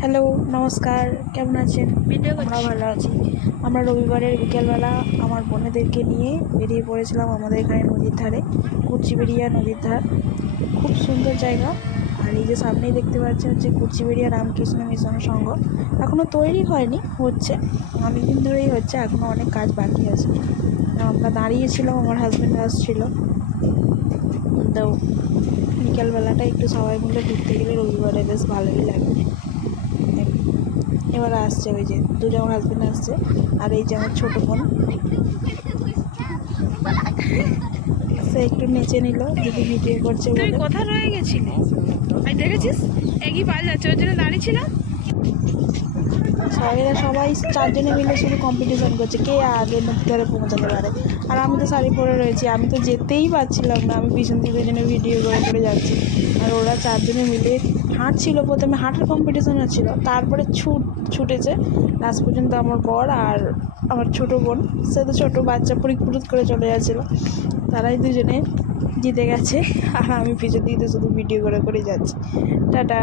Hello, নমস্কার। কেমন আছেন? আমরাও ভালো আছি। আমরা রবিবারের বিকেলবেলা আমার বোনেদেরকে নিয়ে বেরিয়ে পড়েছিলাম আমাদের এখানে নদীর ধারে, কুচিবেড়িয়া নদীর ধার। খুব সুন্দর জায়গা। আর এই যে সামনেই দেখতে পাচ্ছেন হচ্ছে কুচিবেড়িয়া রামকৃষ্ণ মিশন সংঘ। এখনও তৈরি হয়নি, হচ্ছে অনেকদিন ধরেই হচ্ছে, এখনও অনেক কাজ বাকি আছে। আমরা দাঁড়িয়েছিলাম, আমার হাজব্যান্ড আসছিল। তো বিকেলবেলাটা একটু সবাই মিলে ঘুরতে গেলে রবিবারে বেশ ভালোই লাগে। এবার আসছে ওই যে দুজন, আমার হাজব্যান্ড আসছে, আর এই যে আমার ছোটো বোন, সে একটু নেচে নিল, দিদি ভিডিও করছে তুই বলে। কোথায় রয়ে গেছিলি? আমি দেখেছিস একই পাওয়া যাচ্ছে, ওই জন্য দাঁড়িয়েছিলাম। সবাই চারজনে মিলে শুধু কম্পিটিশন করছে কে আগে নদীর ধারে পৌঁছাতে পারে। আর আমি তো শাড়ি পরে রয়েছি, আমি তো যেতেই পারছিলাম না, আমি পিছন থেকে জন্য ভিডিও করে করে যাচ্ছি। আর ওরা চারজনে মিলে হাঁটছিল, প্রথমে হাঁটার কম্পিটিশন হচ্ছিলো, তারপরে ছুটেছে লাস্ট পর্যন্ত আমার বর আর আমার ছোটো বোন। সে তো ছোটো বাচ্চা, পুরুত করে চলে যাচ্ছিলো। তারাই দুজনে জিতে গেছে, আর আমি পিছন দিকে শুধু ভিডিও করে করে যাচ্ছি। টাটা।